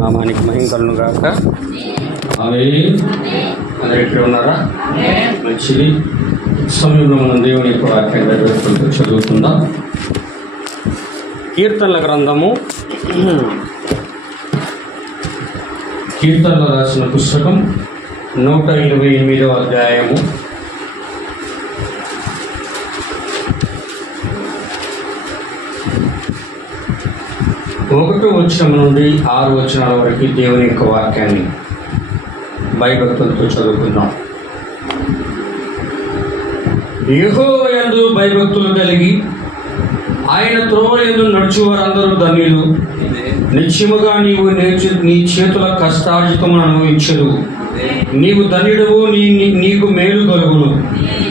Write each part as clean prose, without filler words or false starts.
నామానికి మహిమ కలుగును గాక. ఆమేన్. అందరూ ఇక్కడ ఉన్నారా? మంచిది. సమయంలో మనం దేవుని యొక్క వాక్యాన్ని చదువుకుందాం. కీర్తనల గ్రంథము, కీర్తనలు రాసిన పుస్తకం 128వ అధ్యాయము 1వ వచనం నుండి 6 వచనాల వరకు దేవుని యొక్క వాక్యాన్ని భయభక్తులతో చదువుకుందాం. యెహోవా యందు భయభక్తులు కలిగి ఆయన త్రోవయందు నడుచు వారందరూ ధన్యులు. నిశ్చయముగా నీవు నీ చేతుల కష్టార్జితమును అనుభవించదు. నీవు ధన్యుడవు, నీకు మేలు కలుగును.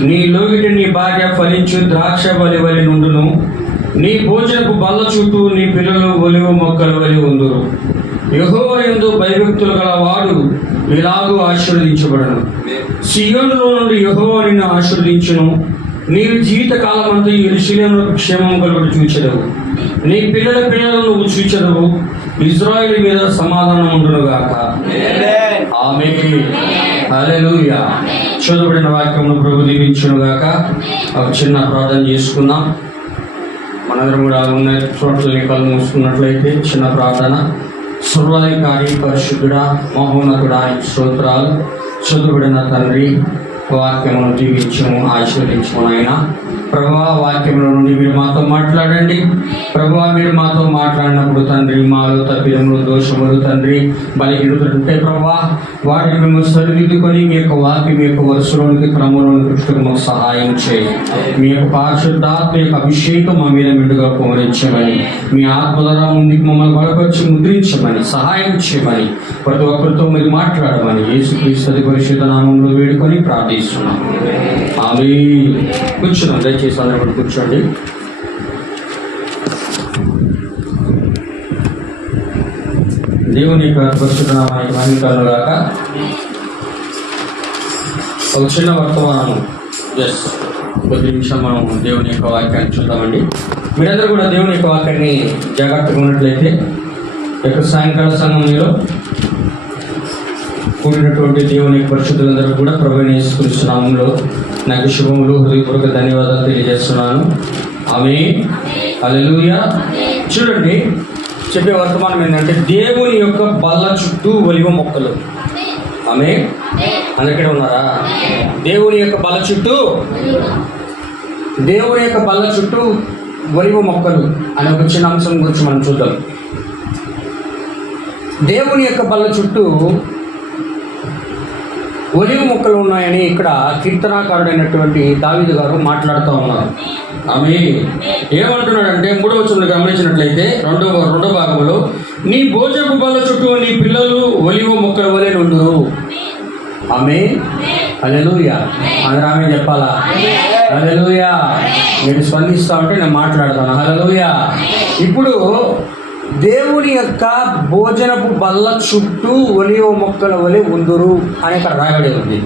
నీ లోగిటి నీ భార్య ఫలించు ద్రాక్ష వలి వలి నుండును. నీ భోజనపు బల్ల చుట్టూ నీ పిల్లలు ఒలివ మొక్కల వలి ఉందురు. యెహోవా యందు భయభక్తులు గల వాడు ఇలాగూ ఆశీర్వదించబడను. సియోనులో నుండి యెహోవా నిన్ను ఆశీర్వదించును. నీవు జీవితకాలమంతా యెరూషలేములో క్షేమం కలుగుడు చూచెదవు. నీ పిల్లల పిల్లలను నువ్వు చూచెదవు. ఇశ్రాయేలు మీద సమాధానం ఉండునుగాక. ఆమేన్. హల్లెలూయా. చదువుబడిన వాక్యమును ప్రభు దీవించునుగాక. ఒక చిన్న ప్రార్థన చేసుకుందాం. మనందరం కూడా ఉన్న చోట్లని కళ్ళు మూసుకున్నట్లయితే చిన్న ప్రార్థన. సర్వాధికారి పరిశుద్ధుడా మహోన్నతుడా స్తోత్రాలు. చదువుబడిన తండ్రి, వాక్యమును దీవించము, ఆశీర్వదించము. ఆయన ప్రభువా, వాక్యంలో నుండి మీరు మాతో మాట్లాడండి. ప్రభువా, మీరు మాతో మాట్లాడినప్పుడు తండ్రి మాలో తప్పిదములు దోషములు తండ్రి బలహీనతలుంటే ప్రభువా, వాటిని మేము సరిదిద్దుకొని మీ యొక్క వాక్యం మీ యొక్క వరుసలోనికి క్రమంలోనికి దృష్టికి మాకు సహాయం చేయి. మీ యొక్క పరిశుద్ధాత్మ యొక్క అభిషేకం మా మీద మెండుగా కుమరించమని, మీ ఆత్మ ద్వారా ముందుకు మమ్మల్ని బలపరిచి ముద్రించమని, సహాయం చేయమని, ప్రతి ఒక్కరితో మీరు మాట్లాడమని యేసుక్రీస్తు పరిశుద్ధ నామంలో వేడుకొని ప్రార్థిస్తున్నాం. ఆమేన్. కూర్చున్నాం. దయచేసి అందరూ కూడా కూర్చోండి. దేవుని యొక్క పరిశుద్ధ నామానికి మహిమ కలుగును గాక. ఒక చిన్న వర్తమానం, కొద్ది నిమిషం మనం దేవుని యొక్క వాక్యాన్ని చూద్దామండి. మీరందరూ కూడా దేవుని యొక్క వాక్యాన్ని జాగ్రత్తగా ఉన్నట్లయితే యొక్క సాయంకాల సమయంలో కూడినటువంటి దేవుని పరిశుద్ధులందరూ కూడా ప్రభువుని యేసుక్రీస్తు నామములో నాకు శుభములు, హృదయపూర్వక ధన్యవాదాలు తెలియజేస్తున్నాను. ఆమేన్. హల్లెలూయా. చూడండి, చెప్పే వర్తమానం ఏంటంటే దేవుని యొక్క బల్ల చుట్టూ ఒలివ మొక్కలు. ఆమేన్. అందరికీ ఉన్నారా? దేవుని యొక్క బల్ల చుట్టూ, దేవుని యొక్క బల్ల చుట్టూ ఒలివ మొక్కలు అనే ఒక చిన్న అంశం గురించి మనం చూద్దాం. దేవుని యొక్క బల్ల చుట్టూ ఒలివ మొక్కలు ఉన్నాయని ఇక్కడ కీర్తనాకారుడైనటువంటి దావీదు గారు మాట్లాడుతూ ఉన్నారు. ఆమె ఏమంటున్నాడంటే 3వ వచనంలో గమనించినట్లయితే రెండో భాగంలో, నీ భోజనపు బల్ల చుట్టూ నీ పిల్లలు ఒలివ మొక్కల వలె నుండురు. ఆమేన్. హల్లెలూయా. అందరూ ఆమేన్ చెప్పాలా? హల్లెలూయా. మీరు స్పందిస్తూ ఉంటే నేను మాట్లాడతాను. హల్లెలూయా. ఇప్పుడు దేవుని యొక్క భోజనపు బల్ల చుట్టూ ఒలివ మొక్కల వలె ఉందురు అని అక్కడ రాయబడి ఉంది.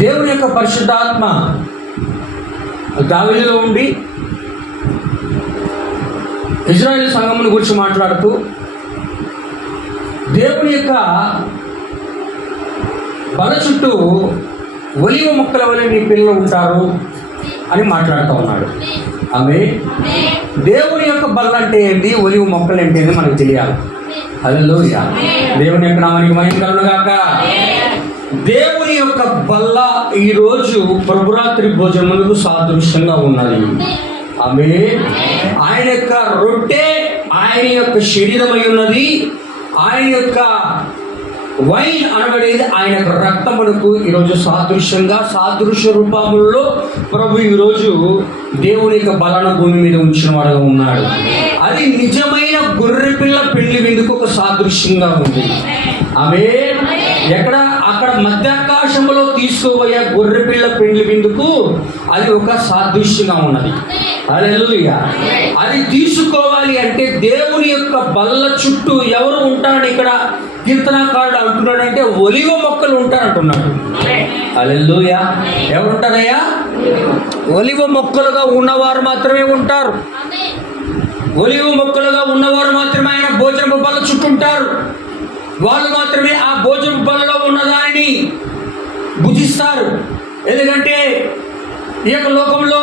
దేవుని యొక్క పరిశుద్ధాత్మ దావీదులో ఉండి ఇశ్రాయేలు సంఘముల గురించి మాట్లాడుతూ దేవుని యొక్క బల్ల చుట్టూ ఒలివ మొక్కల వలె నీ పిల్లలు ఉంటారు అని మాట్లాడుతూ ఉన్నాడు. ఆమె దేవుని యొక్క బల్ల అంటే ఏంటి, ఒలివ మొక్కలు అంటే ఏంటి మనకు తెలియాలి. హల్లెలూయా. దేవుని యొక్క నామానికి మహిమ కలుగును గాక. దేవుని యొక్క బల్ల ఈరోజు ప్రభురాత్రి భోజనములకు సాదృశ్యంగా ఉన్నది. ఆమె ఆయన యొక్క రొట్టె ఆయన యొక్క శరీరమై ఉన్నది. ఆయన యొక్క వైన్ అనబడేది ఆయన యొక్క రక్తమునకు ఈరోజు సాదృశ్య రూపముల్లో ప్రభు ఈరోజు దేవుని యొక్క బలను భూమి మీద ఉంచిన వాడుగా ఉన్నాడు. అది నిజమైన గొర్రె పిల్ల పెళ్లి విందుకు ఒక సాదృశ్యంగా ఉంది. ఆమె అక్కడ మధ్యాకాశంలో తీసుకోబోయే గొర్రె పిల్ల పెళ్లి విందుకు అది ఒక సాదృశ్యంగా ఉన్నది. హల్లెలూయా. అది తీసుకోవాలి అంటే దేవుని యొక్క బల్ల చుట్టూ ఎవరు ఉంటారని ఇక్కడ కీర్తనాకారుడు అంటున్నాడంటే ఒలివ మొక్కలు ఉంటారంటున్నాడు. హల్లెలూయా. ఎవరు ఉంటారయ్యా? ఒలివ మొక్కలుగా ఉన్నవారు మాత్రమే ఉంటారు. ఒలివ మొక్కలుగా ఉన్నవారు మాత్రమే ఆయన భోజనపు బల్ల చుట్టుంటారు. వాళ్ళు మాత్రమే ఆ భోజనపు బల్లలో ఉన్న దానిని భుజిస్తారు. ఎందుకంటే ఈ యొక్క లోకంలో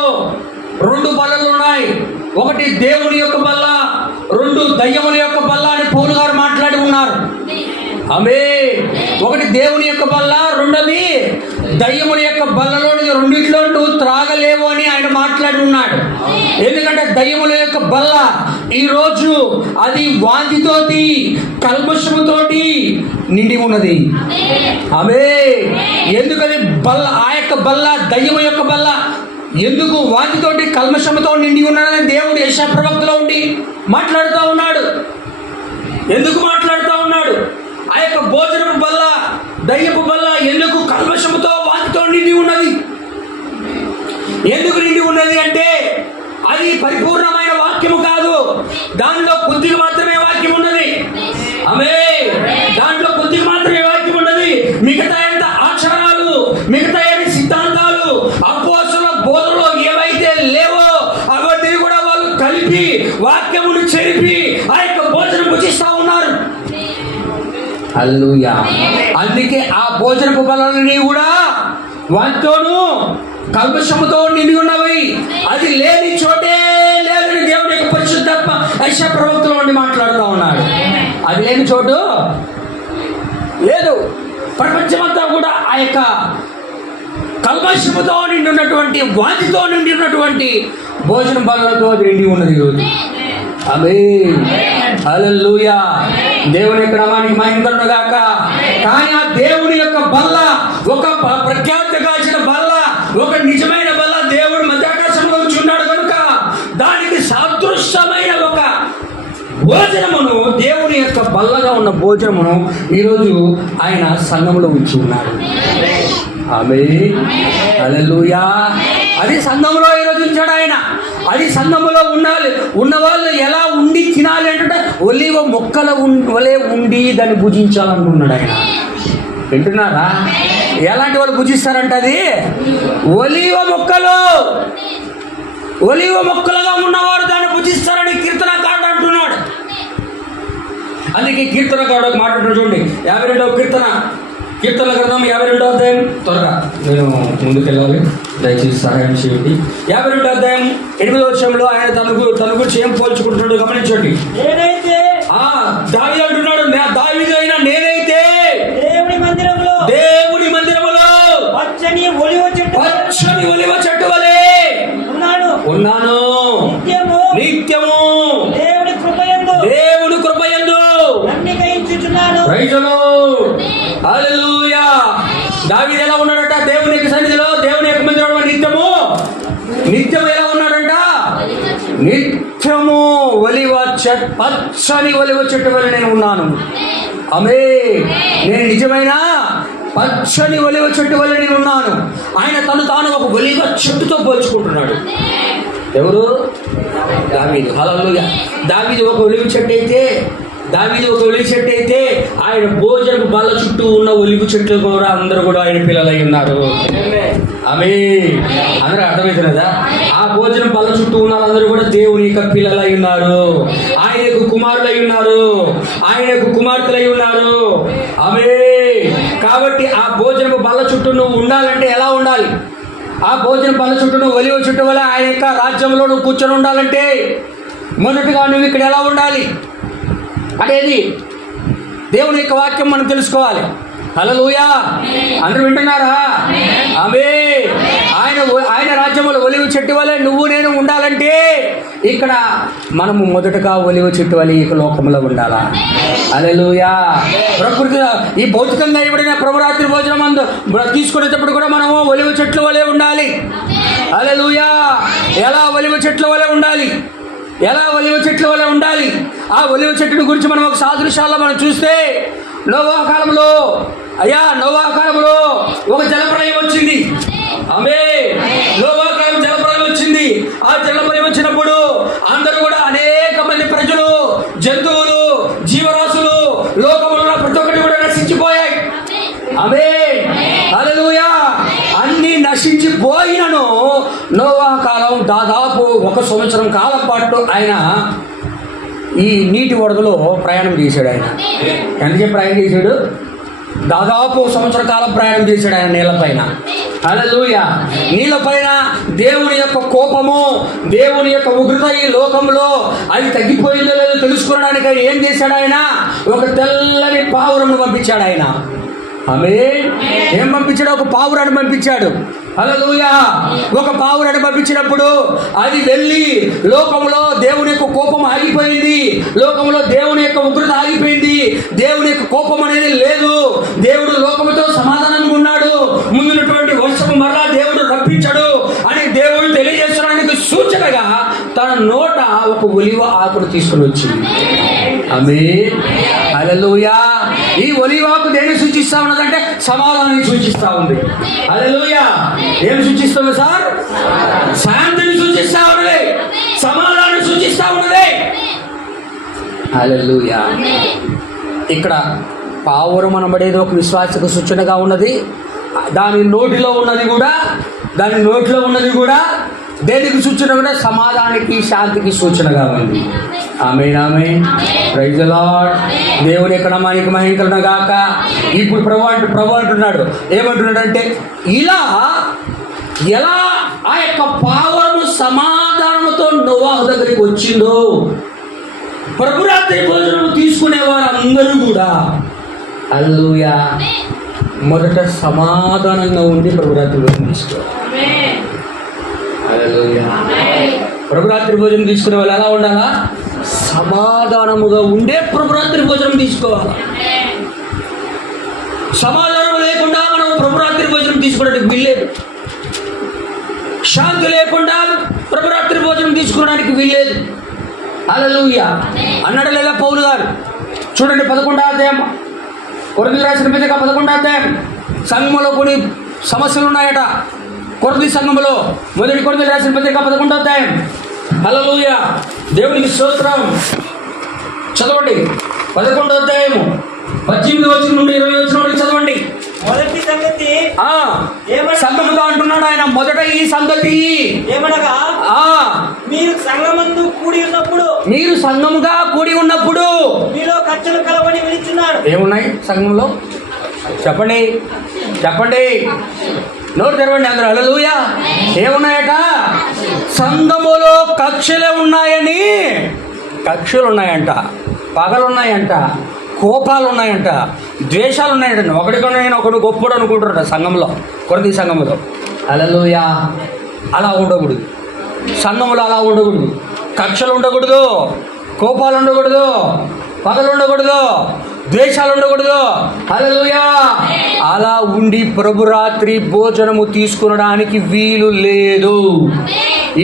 2 బల్లలు ఉన్నాయి. ఒకటి దేవుని యొక్క బల్ల, 2 దయ్యముల యొక్క బల్ల అని పౌలు గారు మాట్లాడి ఉన్నారు. ఆమె ఒకటి దేవుని యొక్క బల్ల, రెండోది దయ్యముల యొక్క బల్లలోని రెండిట్లో నువ్వు త్రాగలేవు అని ఆయన మాట్లాడి ఉన్నాడు. ఎందుకంటే దయ్యముల యొక్క బల్ల ఈరోజు అది వాంతితోటి కల్మషముతోటి నిండి ఉన్నది. ఆమె ఎందుకని బల్ల, ఆ యొక్క బల్ల దయ్యము యొక్క బల్ల ఎందుకు వాంతితోటి కల్మషముతో నిండి ఉన్నదని దేవుడు యెషయా ప్రవక్తలో ఉండి మాట్లాడుతూ ఉన్నాడు. ఎందుకు మాట్లాడుతూ ఉన్నాడు? ఆ యొక్క భోజనపు బల్ల, దయ్యపు బల్ల ఎందుకు కల్మషముతో వాంతితో నిండి ఉన్నది? ఎందుకు నిండి ఉన్నది అంటే అది పరిపూర్ణమైన వాక్యము కాదు. దానిలో కొద్దిగా మాత్రమే వాక్యం ఉన్నది. ఆమె దాంట్లో కొద్దిగా మాత్రమే వాక్యం ఉన్నది. మిగతా ఎంత ఆచారాలు, మిగతా ఎన్ని సిద్ధాంతాలు, అపోస్తలుల బోధనలో ఏవైతే లేవో అవన్నీ కూడా వాళ్ళు కలిపి వాక్యమును చెరిపి ఆ యొక్క భోజనం భుజిస్తా ఉన్నారు. హల్లెలూయా. అందుకే ఆ భోజనపు బలలని కూడా వాటితోనూ కల్మషముతో నిండి ఉన్నవి. అది లేని చోటే లేదని దేవుని యొక్క పరిశుద్ధాత్మ యెషయా ప్రవక్తలో ఉండి మాట్లాడుతూ ఉన్నాడు. అది లేని చోటు లేదు. ప్రపంచమంతా కూడా ఆ యొక్క కల్మషముతో నిండి ఉన్నటువంటి, వాటితో నిండి ఉన్నటువంటి భోజన బలలతో అది నిండి ఉన్నది ఈరోజు. ఆమేన్. హల్లెలూయా. దేవుని యొక్క నామానికి మహిమ కలుగును గాక. కానీ ఆ దేవుని యొక్క బల్ల, ఒక ప్రఖ్యాతిగాంచిన బల్ల, ఒక నిజమైన బల్ల దేవుడు మధ్యాకాశంలో ఉంచి ఉన్నాడు కనుక దానికి సాదృశ్యమైన ఒక భోజనమును, దేవుని యొక్క బల్లగా ఉన్న భోజనమును ఈరోజు ఆయన సంఘంలో ఉంచి ఉన్నాడు. ఆమేన్. హల్లెలూయా. అది సంఘంలో ఈరోజు ఉంచాడు ఆయన. అది సంఘంలో ఉన్నవాళ్ళు ఎలా ఉండి తినాలి అంటే ఒలివ మొక్కల వలె ఉండి దాన్ని భుజించాలనుకున్నాడు ఆయన. వింటున్నారా? ఎలాంటి వాళ్ళు భుజిస్తారంట? అది ఒలివ మొక్కలు, ఒలివ మొక్కలుగా ఉన్నవారు దాన్ని భుజిస్తారని కీర్తనకారుడు అంటున్నాడు. అందుకే కీర్తనకారుడు ఒక మాట అంటున్నాడు చూడండి. 52వ కీర్తన గ్రంథం 52వ అధ్యాయం. త్వరగా నేను ముందుకెళ్ళాలి, దయచేసి సహాయం చేయండి. 52వ అధ్యాయం 8వ వచనంలో ఆయన తన గురించి ఏం పోల్చుకుంటున్నాడు గమనించండి. దావీదు అంటున్నాడు, దావీదు అయినా నేనైతే దేవుని మందిరములో పచ్చని ఒలివ చెట్టు వలె ఉన్నాను నిత్యము దేవుని కృపయందు ప్రైజులు. హల్లెలూయా. దావీదు ఎలా ఉన్నాడట? దేవుని యొక్క సన్నిధిలో, దేవుని యొక్క మందిరంలో నిత్యము ఎలా ఉన్నాడంట? నిత్యము పచ్చని ఒలివ చెట్టు వలె నేను ఉన్నాను. ఆమేన్. నేను నిజమైన పచ్చని ఒలివ చెట్టు వలె నేను ఉన్నాను. ఆయన తాను ఒక ఒలివ చెట్టుతో పోల్చుకుంటున్నాడు. ఎవరు? దావీదు. హల్లెలూయా. దావీదు ఒక ఒలివ చెట్టు అయితే ఆయన భోజనపు బల్ల చుట్టూ ఉన్న ఒలివ చెట్లు కూడా అందరూ కూడా ఆయన పిల్లలై ఉన్నారు. ఆమేన్. అందరూ అర్థమవుతున్నదా? ఆ భోజనం బల్ల చుట్టూ ఉన్న వాళ్ళందరూ కూడా దేవుని యొక్క పిల్లలై ఉన్నారు. ఆయనకు కుమారులై ఉన్నారు, ఆయనకు కుమార్తెలై ఉన్నారు. ఆమేన్. కాబట్టి ఆ భోజనపు బల్ల చుట్టూ నువ్వు ఉండాలంటే ఎలా ఉండాలి? ఆ భోజన బల్ల చుట్టూ నువ్వు ఒలివ చుట్టూ వల్ల ఆయన యొక్క రాజ్యంలో నువ్వు కూర్చొని ఉండాలంటే మొదటిగా నువ్వు ఇక్కడ ఎలా ఉండాలి అనేది దేవుని యొక్క వాక్యం మనం తెలుసుకోవాలి. హల్లెలూయా. అందరూ వింటున్నారా? ఆమేన్. ఆయన రాజ్యంలో ఒలివ చెట్టు వలె నువ్వు నేను ఉండాలంటే ఇక్కడ మనము మొదటగా ఒలివ చెట్టు వలె ఈ లోకంలో ఉండాలా. హల్లెలూయా. ప్రకృతి ఈ భౌతికంగా ఇవ్వడిన ప్రభురాత్రి భోజనం తీసుకునేటప్పుడు కూడా మనము ఒలివ చెట్ల వలె ఉండాలి. హల్లెలూయా. ఎలా ఒలివ చెట్ల వలె ఉండాలి? ఆ ఒలివ చెట్టుని గురించి మనం ఒక సాదృశ్యాల్లో మనం చూస్తే, నోవహు కాలంలో ఒక జలప్రళయం వచ్చింది. ఆమేన్. నోవహు కాలం జలప్రళయం వచ్చింది. ఆ జలప్రళయం వచ్చినప్పుడు అందరూ కూడా అనేక మంది ప్రజలు, జంతువులు, జీవరాశులు, లోకములో ప్రతి ఒక్కటి కూడా నశించిపోయాయి. ఆమేన్. హల్లెలూయా. అన్ని నశించిపోయినను నోవా కాలం దాదాపు 1 సంవత్సరం కాలం పాటు ఆయన ఈ నీటి వరదలో ప్రయాణం చేశాడు. ఆయన ఎందుకే ప్రయాణం చేశాడు? దాదాపు 1 సంవత్సర కాలం ప్రయాణం చేశాడు ఆయన నీళ్ళపైన. హల్లెలూయా. నీళ్ళపైన దేవుని యొక్క కోపము, దేవుని యొక్క ఉగ్రత ఈ లోకంలో అది తగ్గిపోయిందో లేదో తెలుసుకోవడానికి ఆయన ఏం చేశాడు? ఆయన ఒక తెల్లని పావురంను పంపించాడు. ఆయన ఆమేన్. ఏం పంపించాడు? ఒక పావురాన్ని పంపించాడు. హల్లెలూయా. ఒక పావురాన్ని పంపించినప్పుడు అది వెళ్ళి లోకంలో దేవుని యొక్క కోపం ఆగిపోయింది, లోకంలో దేవుని యొక్క ఉగ్రత ఆగిపోయింది, దేవుని యొక్క కోపం అనేది లేదు, దేవుడు లోకముతో సమాధానంగా ఉన్నాడు, ముందున్నటువంటి వర్షము మరలా దేవుడు రప్పించాడు అని దేవుడు తెలియజేయడానికి సూచనగా తన నోట ఒక ఒలివ ఆకును తీసుకుని వచ్చింది. ఆమేన్. హల్లెలూయా. ఈ ఒలివ ఆకు దేన్ని సూచిస్తా ఉన్నదంటే సమాధానాన్ని సూచిస్తా ఉంది. హల్లెలూయా. ఏం సూచిస్తుంది సార్? శాంతిని సూచిస్తా ఉన్నది, సమాధానం సూచిస్తా ఉన్నది. హల్లెలూయా. ఇక్కడ పావురం అనబడేది ఒక విశ్వాసకు సూచనగా ఉన్నది. దాని నోటిలో ఉన్నది కూడా దేనికి సూచన? కూడా సమాధానానికి, శాంతికి సూచనగా ఉంది. Amen. Amen. Praise the lord. దేవుని యొక్క నామానికి మహిమ కలుగును గాక. ఇప్పుడు ప్రభు అంటున్నాడు, ఏమంటున్నాడంటే ఇలా ఎలా ఆ యొక్క పావురము సమాధానంతో నోవాహు దగ్గరికి వచ్చిందో ప్రభురాత్రి భోజనం తీసుకునే వారందరూ కూడా హల్లెలూయా మొదట సమాధానంగా ఉండి ప్రభురాత్రి భోజనం తీసుకోవాలి. హల్లెలూయా. ప్రభురాత్రి భోజనం తీసుకునే వాళ్ళు ఎలా ఉండాలా? సమాధానముగా ఉండే ప్రభురాత్రి భోజనం తీసుకోవాలి. సమాధానం లేకుండా మనం ప్రభురాత్రి భోజనం తీసుకోవడానికి వీల్లేదు. శాంతి లేకుండా ప్రభురాత్రి భోజనం తీసుకోవడానికి వీల్లేదు. హల్లెలూయా. అన్నాడు లేదా పౌలు గారు? చూడండి 11వ అధ్యాయం, కొరింథీయులకు రాసిన పత్రిక 11వ అధ్యాయం. సంఘంలో కొన్ని సమస్యలు ఉన్నాయట. కొరింథీ సంఘంలో మొదటి కొరింథీయులకు రాసిన పత్రిక 11వ అధ్యాయం. హల్లెలూయా. దేవునికి స్తోత్రం. చదవండి 11వ అధ్యాయము 18వ వచనం నుండి 20వ వచనం వరకు చదవండి. మొదటి సంగతి సంఘముగా అంటున్నాడు ఆయన. మొదట ఈ సంగతి ఏమనగా, మీరు సంఘమందు మీరు సంఘముగా కూడి ఉన్నప్పుడు మీలో కక్షలు కలవని వినిచున్నాడు. ఏమున్నాయి సంఘంలో? చెప్పండి నోరు తెరవండి అందరూ. హల్లెలూయా. ఏమున్నాయట? సంఘములో కక్షలు ఉన్నాయంట, పగలున్నాయంట, కోపాలు ఉన్నాయంట, ద్వేషాలు ఉన్నాయంట. ఒకడు గొప్పడు అనుకుంటారట సంఘంలో, కొరింథీ సంఘంలో. హల్లెలూయా. అలా ఉండకూడదు సంఘంలో, అలా ఉండకూడదు. కక్షలు ఉండకూడదు, కోపాలు ఉండకూడదు, పగలు ఉండకూడదు, ద్వేషాలు ఉండకూడదు. హల్లెలూయా. అలా ఉండి ప్రభురాత్రి భోజనము తీసుకునడానికి వీలు లేదు.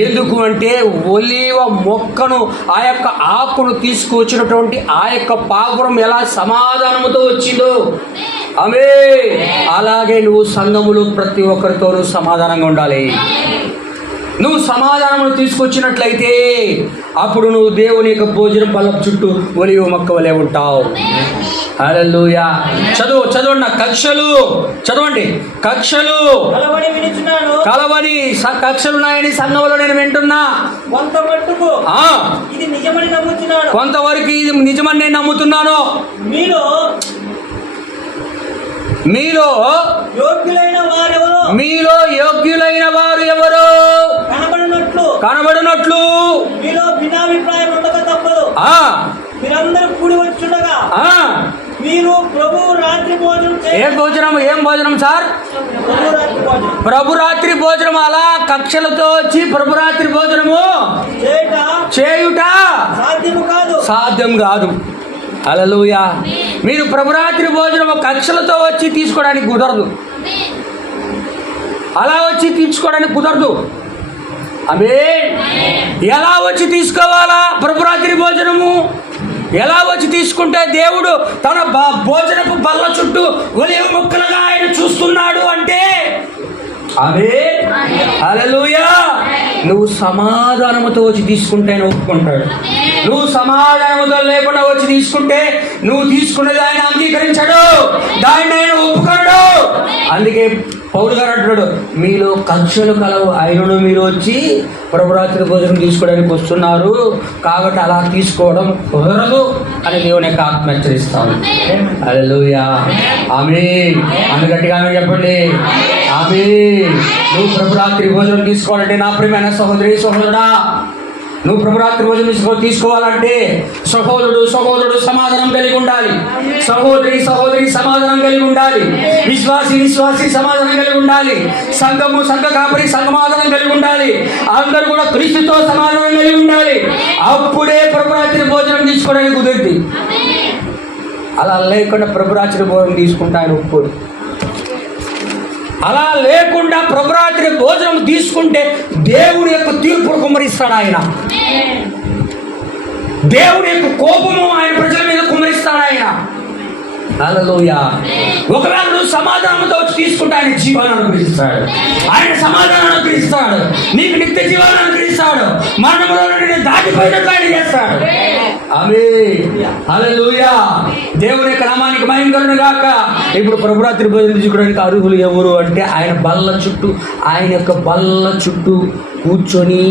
ఎందుకు అంటే ఒలీవ మొక్కను, ఆ యొక్క ఆకును తీసుకువచ్చినటువంటి ఆ యొక్క పావురం ఎలా సమాధానముతో వచ్చిందో అలాగే నువ్వు సంఘములో ప్రతి ఒక్కరితోనూ సమాధానంగా ఉండాలి. నువ్వు సమాధానమును తీసుకొచ్చినట్లయితే అప్పుడు నువ్వు దేవుని యొక్క భోజనం పల్లపు చుట్టూ ఒలివ మొక్క వలె ఉంటావు. హల్లెలూయా. చదవండి. చదవండి. కక్షలు కలవని కక్షలు ఉన్నాయని సంఘంలో నేను వింటున్నా. కొంతవరకు ఇది నిజమని నేను నమ్ముతున్నాను. మీలో యోగ్యులైన వారు ఎవరు కనబడినట్లు మీలో భిన్నాభిప్రాయం ఉండక తప్పదు. మీరందరూ కూడి వచ్చుండగా మీరు ప్రభు రాత్రి భోజనం ఏం భోజనం సార్? ప్రభురాత్రి భోజనం. అలా కక్షలతో వచ్చి ప్రభురాత్రి భోజనము చేయుట సాధ్యం కాదు. హల్లెలూయా. మీరు ప్రభురాత్రి భోజనము కక్షలతో వచ్చి తీసుకోవడానికి కుదరదు. అలా వచ్చి తీసుకోవడానికి కుదరదు. ఎలా వచ్చి తీసుకోవాలా ప్రభురాత్రి భోజనము? ఎలా వచ్చి తీసుకుంటే దేవుడు తన భోజనపు బల్ల చుట్టూ ఒలివ మొక్కలుగా ఆయన చూస్తున్నాడు అంటే ఆమేన్. హల్లెలూయా. నువ్వు సమాధానముతో వచ్చి తీసుకుంటే ఆయన ఒప్పుకుంటాడు. నువ్వు సమాధానముతో లేకుండా వచ్చి తీసుకుంటే నువ్వు తీసుకునేది ఆయన అంగీకరించాడు, దాన్ని ఆయన ఒప్పుకోడు. అందుకే పౌలు గారు అంటున్నాడు, మీలో కక్షలు కలవు ఆయనను మీరు వచ్చి ప్రభురాత్రి భోజనం తీసుకోవడానికి వస్తున్నారు కాబట్టి అలా తీసుకోవడం కుదరదు అని దేవుని యొక్క ఆత్మ హెచ్చరిస్తాను. హల్లెలూయా. ఆమేన్. అందుకట్టిగా ఆమె చెప్పండి. ఆమేన్. నువ్వు ప్రభురాత్రి భోజనం తీసుకోవాలంటే నా ప్రియమైన సహోదరి సహోదరుడా, నువ్వు ప్రభురాత్రి భోజనం తీసుకోవాలంటే సహోదరుడు సమాధానం కలిగి ఉండాలి, సహోదరి సమాధానం కలిగి ఉండాలి, విశ్వాసి సమాధానం కలిగి ఉండాలి, సంఘ కాపరి సమాధానం కలిగి ఉండాలి, అందరూ కూడా క్రీస్తుతో సమాధానం కలిగి ఉండాలి. అప్పుడే ప్రభురాత్రి భోజనం తీసుకోవడానికి కుదిరింది. అలా లేకుండా ప్రభురాత్రి భోజనం తీసుకుంటా ఆయన ఒప్పుకోడు. అలా లేకుండా ప్రభురాత్రి భోజనం తీసుకుంటే దేవుడి యొక్క తీర్పు కుమ్మరిస్తాడు ఆయన. దేవుడి యొక్క కోపము ఆయన ప్రజల మీద కుమ్మరిస్తాడు ఆయన. హల్లెలూయా. ఒకవేళ నువ్వు సమాధానంతో వచ్చి తీసుకుంటే ఆయన జీవాన్ని అనుగ్రహిస్తాడు, ఆయన సమాధానం అనుగ్రహిస్తాడు, నీకు నిత్య జీవాన్ని అనుగ్రహిస్తాడు, మరణంలో నుండి దాటిపోయినట్లు ఆయన చేస్తాడు. ఆమేన్. హల్లెలూయా. దేవుని యొక్క నామానికి మహిమ కలుగును గాక. ఇప్పుడు ప్రభురాత్రి భోజనం తీసుకోవడానికి అర్హులు ఎవరు అంటే ఆయన యొక్క బల్ల చుట్టూ కూర్చొని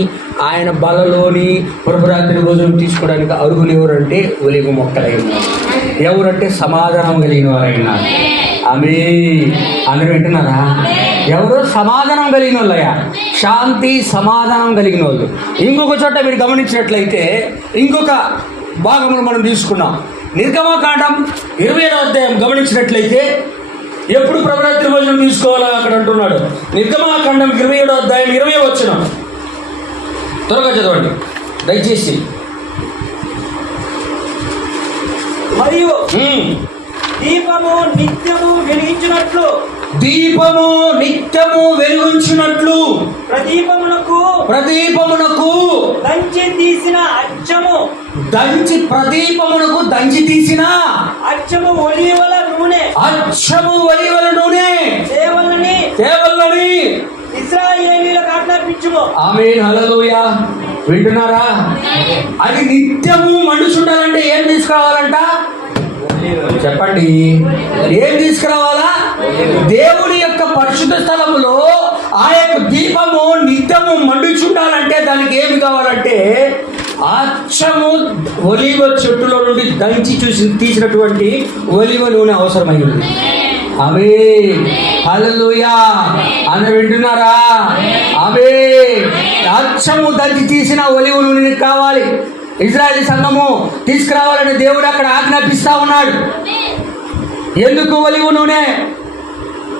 ఆయన బలలోని ప్రభురాత్రి భోజనం తీసుకోవడానికి అర్హులు ఎవరంటే ఒలివ మొక్కలై ఉన్నారు. ఎవరంటే సమాధానం కలిగిన వారైనా. ఆమేన్. అందరూ వింటున్నారా? ఎవరు సమాధానం కలిగిన వాళ్ళయ్యా, శాంతి సమాధానం కలిగిన వాళ్ళు. ఇంకొక చోట మీరు గమనించినట్లయితే ఇంకొక భాగంలో మనం తీసుకున్నాం. నిర్గమకాండం 27వ అధ్యాయం గమనించినట్లయితే ఎప్పుడు ప్రభురాత్రి భోజనం తీసుకోవాలా అక్కడ అంటున్నాడు. నిర్గమకాండం 27వ అధ్యాయం 20వ వచనం త్వరగా చదవండి దయచేసి. మరియు దీపము నిత్యము వెలిగించినట్లు ప్రదీపమునకు దంచి తీసిన అచ్చము ఒలీవల నూనె తేవలని ఇశ్రాయేలీయులకు ఆజ్ఞాపించుము. ఆమేన్. హల్లెలూయా. వింటున్నారా? అది నిత్యము మండుచుండాలంటే ఏం తీసుకురావాలంట చెప్పండి? ఏం తీసుకురావాలా? దేవుని యొక్క పరిశుద్ధ స్థలములో ఆ యొక్క దీపము నిత్యము మండుచుండాలంటే దానికి ఏమి కావాలంటే అచ్చము ఒలీవ చెట్టులో నుండి దంచి తీసినటువంటి ఒలీవ నూనె అవసరమైంది. ఆమేన్. హల్లెలూయా. అందరూ వింటున్నారా? ఆమేన్. అచ్చము దంచి తీసిన ఒలీవ నూనె కావాలి. ఇజ్రాయేల్ సంఘము తీసుకురావాలని దేవుడు అక్కడ ఆజ్ఞాపిస్తా ఉన్నాడు. ఎందుకు ఒలీవ నూనె?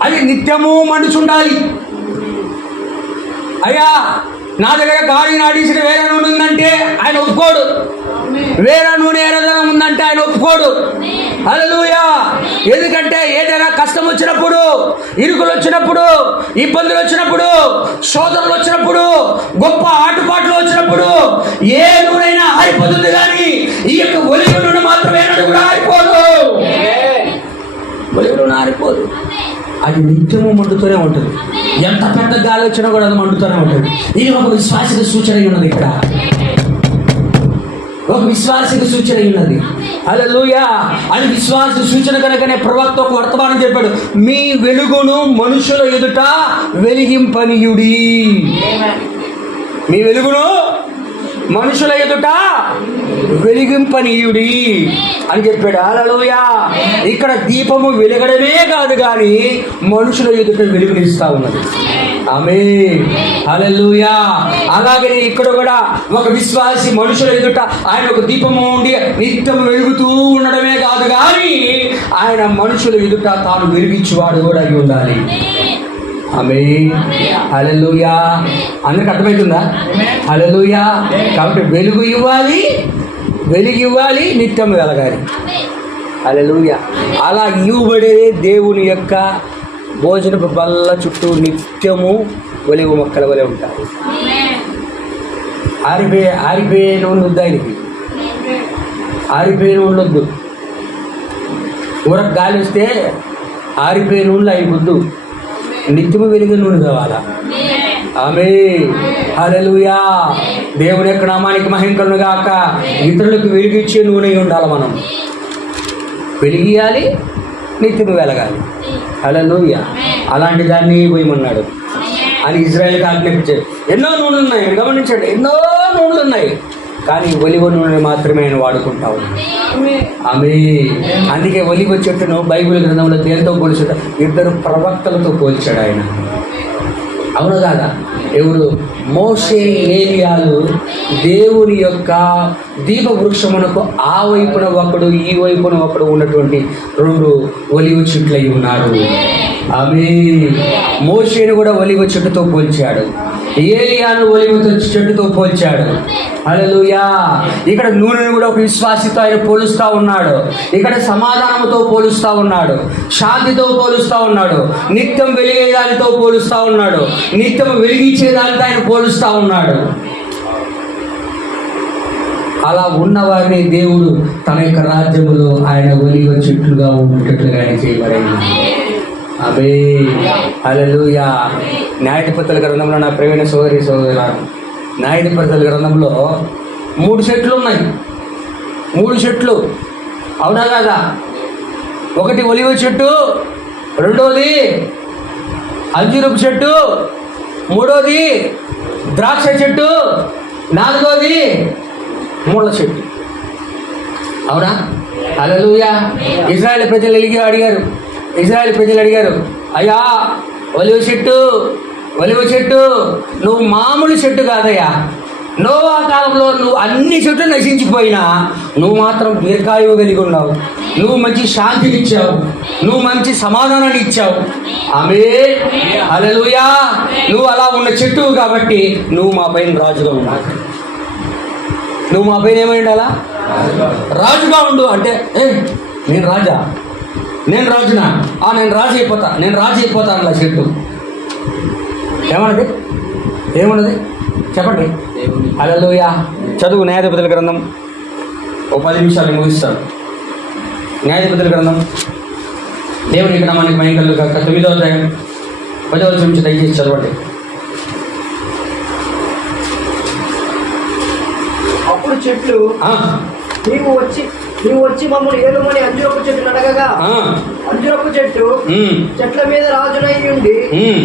అది నిత్యము మండుచుండాలి. అయ్యా నా దగ్గర గాడి నాడీసిన వేరే నూనె ఉందంటే ఆయన ఒప్పుకోడు, వేరే నూనె ఏదైనా ఉందంటే ఆయన ఒప్పుకోడు. హల్లెలూయా. ఎందుకంటే ఏదైనా కష్టం వచ్చినప్పుడు, ఇరుకులు వచ్చినప్పుడు, ఇబ్బందులు వచ్చినప్పుడు, శోధనలు వచ్చినప్పుడు, గొప్ప ఆటుపాట్లు వచ్చినప్పుడు ఏ నూనెైనా ఆరిపోతుంది, కానీ ఈ యొక్క ఒలీవ నూనె మాత్రం ఏనాడు కూడా ఆరిపోదు. ఒలీవ నూనె ఆరిపోదు. అది నిత్యము మండుతూనే ఉంటుంది. ఎంత పెద్ద గాలి వచ్చినా కూడా అది మండుతూనే ఉంటుంది. ఇది ఒక విశ్వాసిక సూచన ఉన్నది. ఇక్కడ ఒక విశ్వాసిక సూచన ఉన్నది. హల్లెలూయా. అది విశ్వాస సూచన కనుకనే ప్రవక్త ఒక వర్తమానం చెప్పాడు, మీ వెలుగును మనుషుల ఎదుట వెలిగింపనీయుడి. మీ వెలుగును మనుషుల ఎదుట వెలిగింపనీయుడి అని చెప్పాడు. హల్లెలూయా. ఇక్కడ దీపము వెలగడమే కాదు కానీ మనుషుల ఎదుట వెలుగునిస్తా ఉన్నది. ఆమేన్. హల్లెలూయా. అలాగే ఇక్కడ కూడా ఒక విశ్వాసి మనుషుల ఎదుట ఆయన ఒక దీపము ఉండి నిత్యం వెలుగుతూ ఉండడమే కాదు కానీ ఆయన మనుషుల ఎదుట తాను వెలిగించేవాడు కూడా అయి ఉండాలి. ఆమేన్. హల్లెలూయా. అందరికి అర్థమవుతుందా? హల్లెలూయా. కాబట్టి వెలుగు ఇవ్వాలి, నిత్యం వెలగాలి. హల్లెలూయా. అలా ఇవ్వబడే దేవుని యొక్క భోజనపు బల్ల చుట్టూ నిత్యము ఒలివ మొక్కల వలె ఉంటాయి. ఆరిపోయే నూనె వద్దు ఆయనకి. ఆరిపోయే నూనె వద్దు. ఊరకు గాలి వస్తే ఆరిపోయే నూనెలు ఆయన వద్దు. నిత్యము వెలిగే నూనె కావాలా? ఆమె హల్లెలూయా. దేవుని యొక్క నామానికి మహిమ కలుగును గాక. ఇతరులకు వెలిగించే నూనె ఉండాలి. మనం వెలిగియాలి, నిత్యము వెలగాలి. హల్లెలూయా. అలాంటి దాన్ని పోయమన్నాడు అని ఇజ్రాయెల్కి ఆజ్ఞాపించాడు. ఎన్నో నూనెలు ఉన్నాయి, మీరు గమనించండి, ఎన్నో నూనెలు ఉన్నాయి, కానీ ఒలివ నూనె మాత్రమే ఆయన వాడుకుంటా ఉన్నాడు. ఆమె అందుకే ఒలివ చెట్టును బైబిల్ గ్రంథంలో దేనితో పోల్చాడు? ఇద్దరు ప్రవక్తలతో పోల్చాడు ఆయన. అవును కాదా? ఎవరు? మోషే, ఏలియాలు దేవుని యొక్క దీప వృక్షమునకు ఆ వైపున ఒకడు, ఈ వైపున ఒకడు ఉన్నటువంటి రెండు ఒలివ చెట్లు అయి ఉన్నారు. ఆమె మోషేను కూడా ఒలివ చెట్టుతో పోల్చాడు, ఏలియాను ఒలివ చెట్టుతో పోల్చాడు. హల్లెలూయా. ఇక్కడ నూనెను కూడా ఒక విశ్వాసితో ఆయన పోలుస్తూ ఉన్నాడు. ఇక్కడ సమాధానంతో పోలుస్తూ ఉన్నాడు, శాంతితో పోలుస్తూ ఉన్నాడు, నిత్యం వెలిగేదానితో పోలుస్తూ ఉన్నాడు, నిత్యం వెలిగించేదానితో ఆయన పోలుస్తూ ఉన్నాడు. అలా ఉన్నవారిని దేవుడు తన యొక్క రాజ్యములో ఆయన ఒలివ చెట్లుగా ఉండేటట్లుగా చేయబడింది. అబే హల్లెలూయా. న్యాయాధిపతుల గ్రంథంలో, నా ప్రియమైన సోదరి సోదరులారా, న్యాయాధిపతుల గ్రంథంలో 3 చెట్లు ఉన్నాయి. 3 చెట్లు, అవునా కదా? ఒకటి ఒలివ చెట్టు, రెండోది అంజూరపు చెట్టు, మూడోది ద్రాక్ష చెట్టు, నాలుగోది ముళ్ళ చెట్టు. అవునా? హల్లెలూయా. ఇశ్రాయేలు ప్రజలు అడిగారు, అయ్యా ఒలివ చెట్టు నువ్వు మామూలు చెట్టు కాదయ్యా. నోవా కాలంలో నువ్వు అన్ని చెట్లు నశించిపోయినా నువ్వు మాత్రం దీర్ఘాయువు కలిగి ఉన్నావు. నువ్వు మంచి శాంతిని ఇచ్చావు, నువ్వు మంచి సమాధానాన్ని ఇచ్చావు. ఆమేన్, హల్లెలూయా. నువ్వు అలా ఉన్న చెట్టు కాబట్టి నువ్వు మా పైన రాజుగా ఉన్నావు. నువ్వు మా పైన ఏమై ఉండాలా? రాజుగా ఉండు. అంటే నేను రాజా, నేను రాజునా? నేను రాజు అయిపోతా అలా చెట్టు ఏమన్నది చెప్పండి. హల్లెలూయా. చదువు న్యాయాధిపతుల గ్రంథం, ఓ 10 నిమిషాలు ముగిస్తాను. న్యాయాధిపతుల గ్రంథం, దేవుని ఇక్కడ మనకి మహిమలు కాక 9వ అధ్యాయం 10వ వచనం నుంచి దయచేసి చదవండి. అప్పుడు చెట్లు నీవు వచ్చి మమ్మల్ని ఏలుమని అంజూరపు చెట్టు అడగగా, అంజూరపు చెట్ల మీద రాజునై ఉండి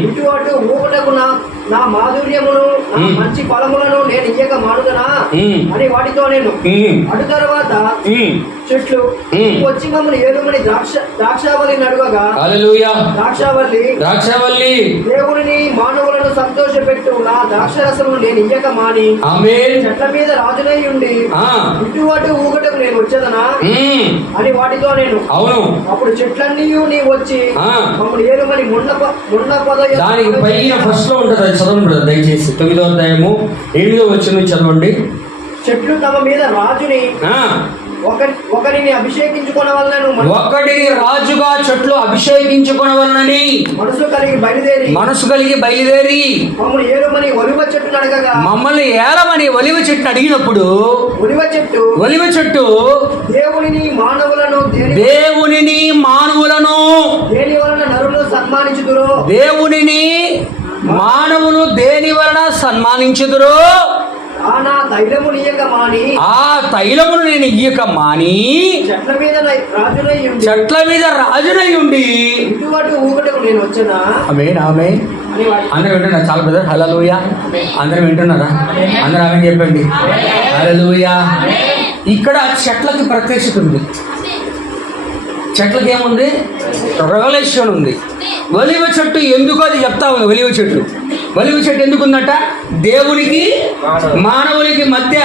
ఇటు అటు ఊపటకు నా మాధుర్యమును, నా మంచి ఫలములను నేను ఇయ్యక మానుదనా అని వాటితో నేను. అటు తర్వాత చెట్లు వచ్చి మమ్మల్ని ఏలుమని ద్రాక్షావల్లిని అడగగా, ద్రాక్షావల్లి దేవుని మానవులను సంతోషపెట్టు నా ద్రాక్షరసము నేను ఇయ్యక మాని చెట్ల మీద రాజునై ఉండి ఇటు అటు ఊగటకు నేను వచ్చేదనా అని వాటితో నేను. అవును. అప్పుడు చెట్లన్నీ నీవు వచ్చి మమ్మల్ని ఏలుమని మున్న పద దానికి పైన ఫస్ట్ లో ఉంటుంది, చదవండి దయచేసి. 9వ అధ్యాయము 7వ వచనం చదవండి. చెట్లు తమ మీద రాజుని ఒకరిని అభిషేకించుకొనవలెను, ఒకటిని రాజుగా చెట్లు అభిషేకించుకొనవలెనని మనసు కలిగి బయలుదేరి మమ్మల్ని ఏలమని ఒలివ చెట్టును అడగగా, మమ్మల్ని ఏలమని ఒలివ చెట్టును అడిగినప్పుడు ఒలివ చెట్టు దేవునిని మానవులను దేని వలన నరులు సన్మానించుదురో, దేవునిని మానవులు దేని వలన సన్మానించుదురో ఆ తైలమును నేను ఇయ్యక మాని చెట్ల మీద రాజునై ఉండి నేను వచ్చానా. ఆమేన్. అందరూ వింటున్నారా? చాలా బ్రదర్. హల్లెలూయా. అందరూ వింటున్నారా? అందరూ ఆమేన్ చెప్పండి. హల్లెలూయా. ఇక్కడ చెట్లకి ప్రత్యక్షత ఉంది. చెట్లకి ఏముంది? రెవల్యూషన్ ఉంది. ఒలివ చెట్టు ఎందుకు అది చెప్తా ఉంది. ఒలివ చెట్టు ఎందుకుందట? దేవునికి మానవునికి మధ్య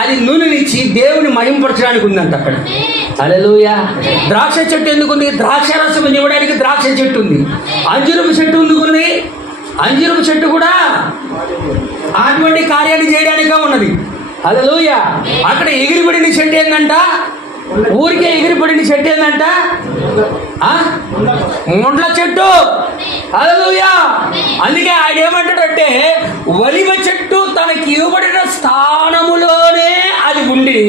అది నూనెనిచ్చి దేవుని మహింపరచడానికి ఉందంట అక్కడ. హల్లెలూయా. ద్రాక్ష చెట్టు ఎందుకుంది? ద్రాక్ష రసం ఇవ్వడానికి ద్రాక్ష చెట్టు ఉంది. అంజూరపు చెట్టు ఎందుకుంది? అంజూరపు చెట్టు కూడా అటువంటి కార్యాన్ని చేయడానికే ఉన్నది. హల్లెలూయా. అక్కడ ఎగిరిపడిన చెట్టు ఏంటంట? ఊరికే ఎగిరిపడిన చెట్టు ఏంటంట? ముండ్ల చెట్టు. హల్లెలూయా. అందుకే ఆయన ఏమంటాడంటే, ఒలివ చెట్టు తనకి ఇవ్వబడిన స్థానములోనే అది ఉండి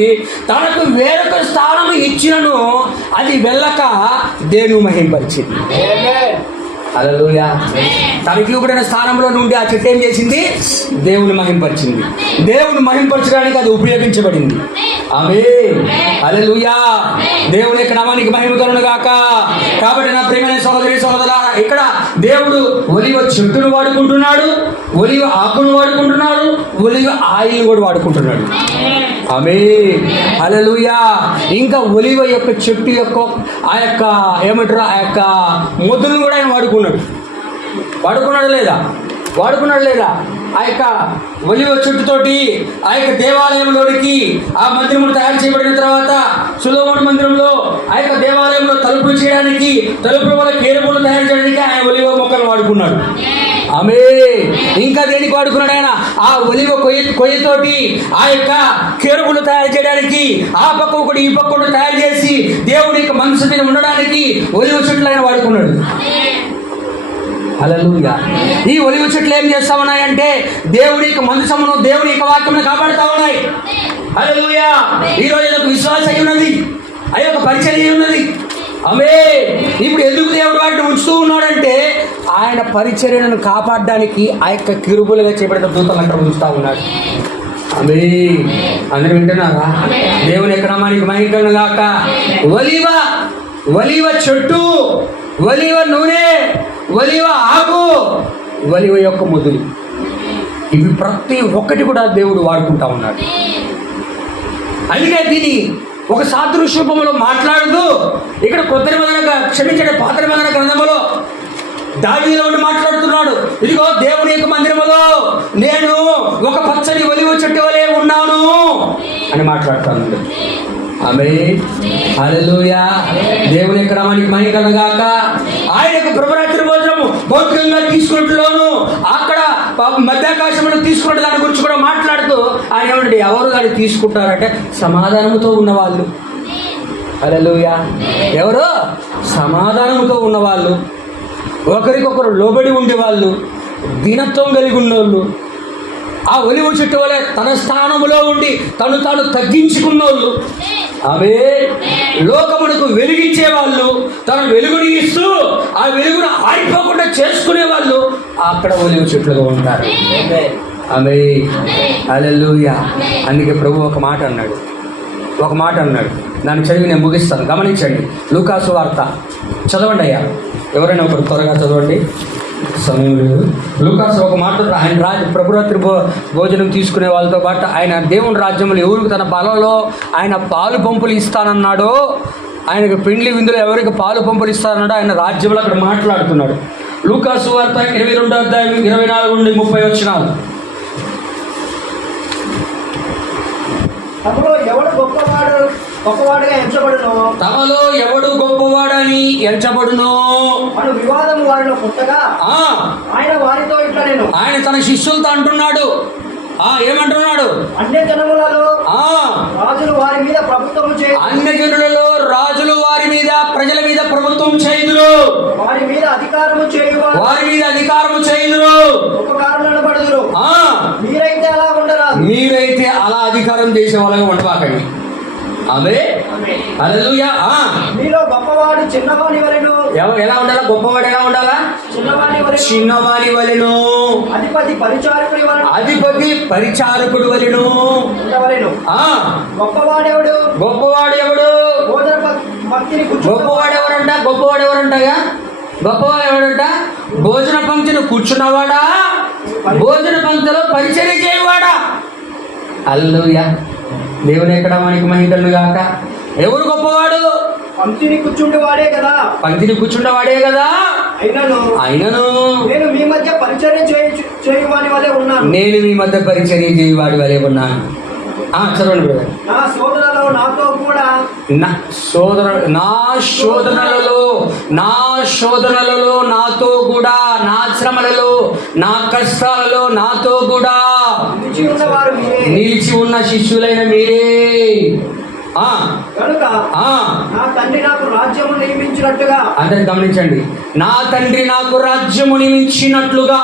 తనకు వేరొక స్థానము ఇచ్చినను అది వెళ్ళక దేవుని మహింపరిచింది. హల్లెలూయా. తనకి ఇవ్వబడిన స్థానంలో నుండి ఆ చెట్టు ఏం చేసింది? దేవుని మహింపరిచింది. దేవుని మహింపరచడానికి అది ఉపయోగించబడింది. ఆమేన్. హల్లెలూయా. దేవుని యొక్క నామానికి మహిమ కలుగును గాక. కాబట్టి నా ప్రియమైన సహోదరి సహోదరులారా, ఇక్కడ దేవుడు ఒలివ చెట్టును వాడుకుంటున్నాడు, ఒలివ ఆకును వాడుకుంటున్నాడు, ఒలివ ఆయిల్ కూడా వాడుకుంటున్నాడు. ఆమేన్. హల్లెలూయా. ఇంకా ఒలివ యొక్క చెట్టు యొక్క ఆ యొక్క ఏమంటారు, ఆ యొక్క మొదలు కూడా ఆయన వాడుకున్నాడు లేదా? ఆ యొక్క ఒలివ చెట్టుతోటి ఆ యొక్క దేవాలయంలోనికి ఆ మందిరములు తయారు చేయబడిన తర్వాత సొలొమోను మందిరంలో ఆ యొక్క దేవాలయంలో తలుపులు చేయడానికి, తలుపుల వల్ల కేరుబులు తయారు చేయడానికి ఆయన ఒలివ మొక్కలు వాడుకున్నాడు. ఆమేన్. ఇంకా దేనికి వాడుకున్నాడు ఆయన? ఆ ఒలివ కొయ్యతోటి ఆ యొక్క కేరుబులు తయారు చేయడానికి, ఆ పక్క ఒకటి ఈ పక్క ఒకటి తయారు చేసి దేవుడి యొక్క మనసు మీద ఉండడానికి ఒలివ చెట్లు ఆయన వాడుకున్నాడు. హల్లెలూయా. ఈ ఒలివ చెట్లు ఏం చేస్తా ఉన్నాయంటే దేవుని యొక్క మనసును, దేవుని యొక్క వాక్యమును కాపాడుతా ఉన్నాయి. హల్లెలూయా. ఈ రోజు ఒక విశ్వాసం అయి ఉన్నది, ఆ యొక్క పరిచర్య ఉన్నది. ఆమేన్. ఇప్పుడు ఎందుకు దేవుడు వాటిని ఉంచుతూ ఉన్నాడంటే ఆయన పరిచర్యను కాపాడడానికి ఆ యొక్క కిరుబులుగా చేపడిన దూతలు అక్కడ ఉంచుతా ఉన్నాడు. ఆమేన్. అందరూ వింటున్నారా? దేవుని యొక్క నామానికి మహిమ కలుగును గాక. ఒలివ చెట్టు, ఒలివ నూనె, ఒలివ ఆకు, ఒలివ యొక్క మొదలు, ఇవి ప్రతి ఒక్కటి కూడా దేవుడు వాడుకుంటా ఉన్నాడు. అందుకే దీని ఒక సాదృశ్యూపంలో మాట్లాడుతూ ఇక్కడ కొత్త నిబంధన, క్షమించండి, పాత నిబంధన గ్రంథములో దావీదులో ఉండి మాట్లాడుతున్నాడు. ఇదిగో దేవుని యొక్క మందిరములో నేను ఒక పచ్చని ఒలివ చెట్టు వలె ఉన్నాను అని మాట్లాడుతున్నాడు. ఆమేన్. హల్లెలూయా. దేవుని యొక్క నామానికి మహిమ కలుగును గాక. ఆయన యొక్క ప్రభురాత్రి భోజనము భౌతికంగా తీసుకున్నట్లోను అక్కడ మధ్యాకాశంలో తీసుకున్న దాని గురించి కూడా మాట్లాడుతూ ఆయన ఏమంటే ఎవరు దాన్ని తీసుకుంటారంటే సమాధానముతో ఉన్నవాళ్ళు. హల్లెలూయా. ఎవరు? సమాధానముతో ఉన్నవాళ్ళు, ఒకరికొకరు లోబడి ఉండేవాళ్ళు, దీనత్వం కలిగి ఉన్నోళ్ళు, ఆ ఒలివ చెట్టు వలె తన స్థానములో ఉండి తను తాను తగ్గించుకున్నోళ్ళు, అవే లోకమునకు వెలిగించే వాళ్ళు, తన వెలుగుని ఇస్తూ ఆ వెలుగును ఆరిపోకుండా చేసుకునే వాళ్ళు అక్కడ ఒలివ చెట్లుగా ఉంటారు. ఆమేన్. హల్లెలూయా. అందుకే ప్రభు ఒక మాట అన్నాడు, దాన్ని చదివి నేను ముగిస్తాను. గమనించండి. లూకాసు వార్త చదవండి అయ్యా, ఎవరైనా ఒకరు త్వరగా చదవండి, సమయం లేదు. లూకాసు ఒక మాట, ఆయన ప్రభురాత్రి భోజనం తీసుకునే వాళ్ళతో పాటు ఆయన దేవుని రాజ్యంలో ఎవరికి తన బలలో ఆయన పాలు పంపులు ఇస్తానన్నాడో, ఆయనకు పెండ్లి విందులో ఎవరికి పాలు పంపులు ఇస్తానన్నాడో ఆయన రాజ్యంలో అక్కడ మాట్లాడుతున్నాడు. లూకాసు వార్త 22వ అధ్యాయం 24 నుండి 30 వచనాలు. తమలో ఎవడు గొప్పవాడుగా ఎంచబడునో, తమలో ఎవడు గొప్పవాడని ఎంచబడునో అను వివాదం వారిలో పుట్టగా ఆయన వారితో ఇట్లా నేను, ఆయన తన శిష్యులతో అంటున్నాడు, ఏమంటున్నాడు? అన్యజనులలో రాజులు వారి మీద ప్రభుత్వం చేయుదురు, అన్యజనులలో రాజులు వారి మీద ప్రజల మీద ప్రభుత్వం చేయుదురు, వారి మీద అధికారము చేయుదురు, ఉపకారం నిలబడుదురు. మీరైతే అలా అధికారం చేసే వాళ్ళగా ఉండబాకండి. ఆమేన్. హల్లెలూయా. మీలో గొప్పవాడు చిన్నవాని వలెను. ఎలా ఉండాలా? గొప్పవాడు ఎలా ఉండాలా? చిన్నవాని వలెను. అధిపతి పరిచారకుడు వలెను. గొప్పవాడెవడు? గొప్పవాడు ఎవరంటగా? గొప్పవాడు ఎవడంట? భోజన పంక్తిని కూర్చున్నవాడా, భోజన పంక్తిలో పరిచర్య చేయవాడా? హల్లెలూయా. దేవుని ఎక్కడ మనకి మహిమ కలుగును గాక. ఎవరు గొప్పవాడు? పంక్తిని కూర్చుండేవాడే కదా. అయినను నేను మీ మధ్య పరిచర్య చేయువాని వలె ఉన్నాను. చదవండి బ్రదర్. నా శోధనలలో నాతో కూడా, నా శోధనలలో నాతో కూడా, నా శ్రమలలో, నా కష్టాలలో నాతో కూడా నిలిచి ఉన్న శిష్యులైన మీరే. కనుక నా తండ్రి నాకు రాజ్యము నియమించినట్టుగా, అందరు గమనించండి, నా తండ్రి నాకు రాజ్యము నియమించినట్లుగా,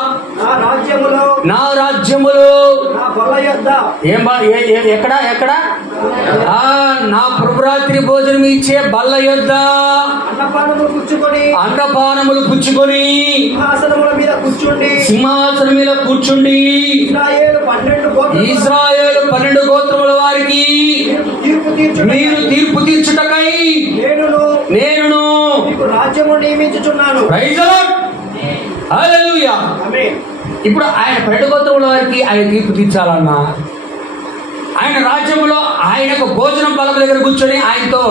నా రాజ్యములో నా బల్ల యొద్ద, ఎక్కడ నా ప్రభురాత్రి భోజనం ఇచ్చే బల్ల యొద్ద అన్నపానములు పుచ్చుకొని సింహాసనం మీద కూర్చుండి ఇశ్రాయేలు 12 గోత్రముల వారికి మీరు తీర్పు తీర్చుటకై నేను రాజ్యము నియమించుచున్నాను. Praise the lord. హల్లెలూయా. ఇప్పుడు ఆయన 12 గోత్రముల వారికి ఆయన తీర్పు తీర్చాలన్నా, ఆయన రాజ్యంలో ఆయనకు భోజనం బల్ల దగ్గర కూర్చొని ఆయనతో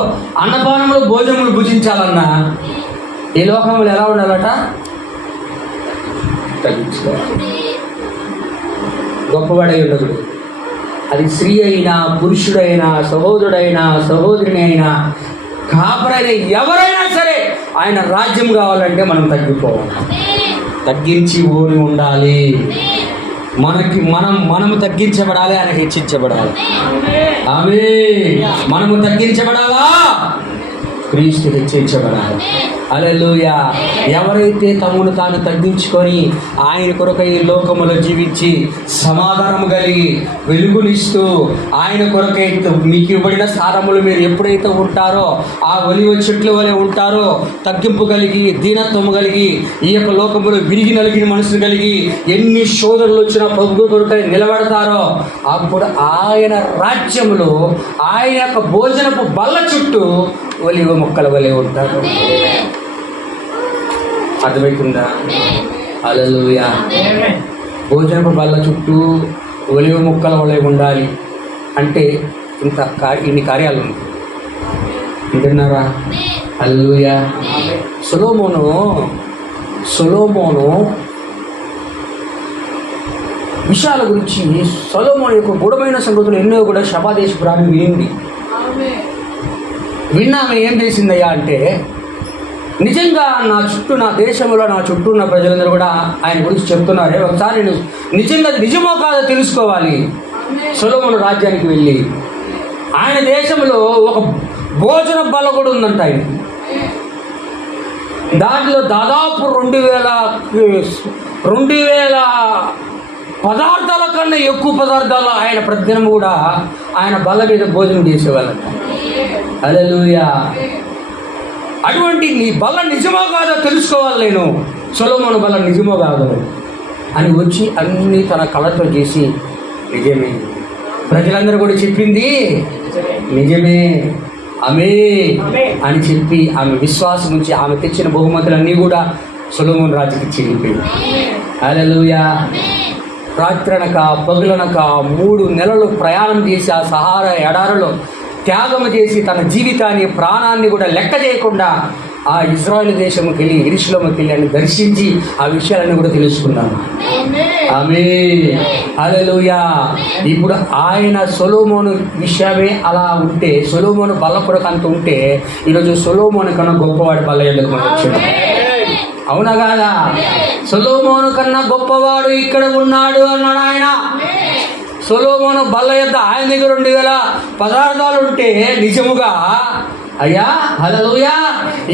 అన్నపానములు భోజనములు భుజించాలన్నా ఈ లోకంలో ఎలా ఉండాలట? గొప్పవాడై ఉండకూడదు. అది స్త్రీ అయినా, పురుషుడైనా, సహోదరుడైనా, సహోదరుని అయినా, కాపరైనా, ఎవరైనా సరే ఆయన రాజ్యం కావాలంటే మనం తగ్గిపోవాలి, తగ్గించి ఊరి ఉండాలి. మనము తగ్గించబడాలి, ఆయన హెచ్చించబడాలి. మనము తగ్గించబడాలా, క్రీస్తు హెచ్చించబడాలి. హల్లెలూయా. ఎవరైతే తమను తాను తగ్గించుకొని ఆయన కొరకై ఈ లోకములో జీవించి సమాధానము కలిగి వెలుగునిస్తూ ఆయన కొరకై మీకు ఇవ్వబడిన స్థానములు మీరు ఎప్పుడైతే ఉంటారో ఆ ఒలివ చెట్ల వలె ఉంటారో, తగ్గింపు కలిగి దీనత్వము కలిగి ఈ యొక్క లోకములో విరిగి నలిగిన మనసును కలిగి ఎన్ని శోధనలు వచ్చినా ప్రభు కొరకై నిలబడతారో అప్పుడు ఆయన రాజ్యములో ఆయన యొక్క భోజనపు బల్ల చుట్టూ ఒలివ మొక్కల వలె ఉంటారు. అర్థమవుతుందా? హల్లెలూయా. భోజనపు బల్ల చుట్టూ ఒలివ మొక్కల వలె ఉండాలి అంటే ఇన్ని కార్యాలు ఉన్నాయి. వింటున్నారా? హల్లెలూయా. సొలొమోను విషయాల గురించి సొలొమోను యొక్క గూఢమైన సంగతులు ఎన్నో కూడా శబాదేశపు రాణి వినింది. విన్నామే ఏం చేసిందయ్యా అంటే, నిజంగా నా దేశంలో నా చుట్టూ ఉన్న ప్రజలందరూ కూడా ఆయన గురించి చెప్తున్నారే, ఒకసారి నేను నిజంగా నిజమో కాదో తెలుసుకోవాలి. సొలొమోను రాజ్యానికి వెళ్ళి ఆయన దేశంలో ఒక భోజన బల్ల కూడా ఉందంట. ఆయన దాంట్లో దాదాపు 2000 పదార్థాల కన్నా ఎక్కువ పదార్థాలు ఆయన ప్రతిదినం కూడా ఆయన బల్ల మీద భోజనం చేసేవాళ్ళంట. హల్లెలూయా. అటువంటి నీ బల్ల నిజమో కాదో తెలుసుకోవాలి నేను, సొలొమోను బల్ల నిజమో కాదో అని వచ్చి అన్నీ తన కళ్ళతో చేసి నిజమే, ప్రజలందరూ కూడా చెప్పింది నిజమే ఆమె అని చెప్పి ఆమె విశ్వాసం నుంచి ఆమె తెచ్చిన బహుమతులన్నీ కూడా సొలొమోను రాజుకి చెల్లిపోయింది. హల్లెలూయా. రాత్రనక పగులనక 3 నెలలు ప్రయాణం చేసి ఆ సహారా ఎడారిలో త్యాగము చేసి తన జీవితాన్ని ప్రాణాన్ని కూడా లెక్క చేయకుండా ఆ ఇజ్రాయేల్ దేశంకి వెళ్ళి యెరూషలేముకి వెళ్ళి అని దర్శించి ఆ విషయాలన్నీ కూడా తెలుసుకున్నాను. ఆమేన్. హల్లెలూయా. ఇప్పుడు ఆయన సొలొమోను విషయమే అలా ఉంటే, సొలొమోను బల్ల కొరకు అంత ఉంటే, ఈరోజు సొలొమోను కన్నా గొప్పవాడి బల్ల ఎందుకు మనం వచ్చాడు? అవునా కాదా? సొలొమోను కన్నా గొప్పవాడు ఇక్కడ ఉన్నాడు అన్నాడు ఆయన. సొలొమోను బల్ల యొద్ద ఆయన దగ్గర 2000 పదార్థాలు ఉంటే నిజముగా అయ్యా, హల్లెలూయా,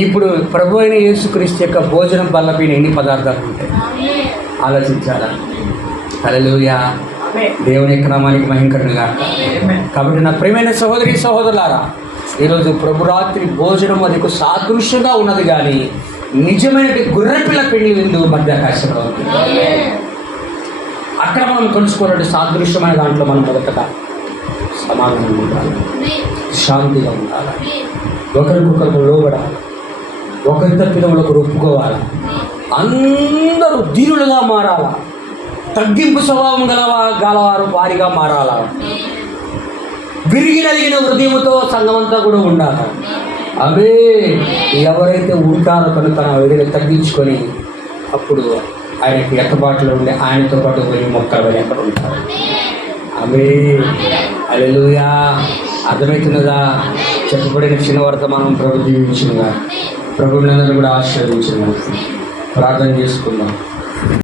ఇప్పుడు ప్రభు అయిన యేసుక్రీస్తు యొక్క భోజనం బల్ల పైన ఎన్ని పదార్థాలు ఉంటాయి ఆలోచించాలా? హల్లెలూయా. దేవుని యొక్క నామానికి మహిమకరంగా. కాబట్టి నా ప్రియమైన సహోదరి సహోదరులారా, ఈరోజు ప్రభురాత్రి భోజనం అదికు సాదృశ్యంగా ఉన్నది, కానీ నిజమైన గుర్రెపిల్ల పెళ్లి విందు మధ్యాకాశంలో ఉంది. అక్కడ మనం తెలుసుకోవాలంటే సాదృశ్యమైన దాంట్లో మనం మొదటగా సమాధానం ఉండాలి, శాంతిగా ఉండాలి, ఒకరికొకరు లోబడాలి, ఒకరి తప్పిదములు ఒకరు ఒప్పుకోవాలి, అందరూ దీనులుగా మారాలా, తగ్గింపు స్వభావం గలవారు వారిగా మారాలా, విరిగి నలిగిన హృదయంతో సంఘమంతా కూడా ఉండాలి. అవే ఎవరైతే ఉంటారో తన విధిని తగ్గించుకొని అప్పుడు ఆయనకి ఎక్కబాటులో ఉండి ఆయనతో పాటు పోయి మొక్కలు ఎక్కడ ఉంటారు. అవే హల్లెలూయా. అర్థమవుతున్నదా? చెప్పబడిన చిన్న వర్తమానం ప్రభు దీవించునుగా, ప్రభువులందరూ కూడా ఆశీర్వదించునుగా. ప్రార్థన చేసుకుందాం.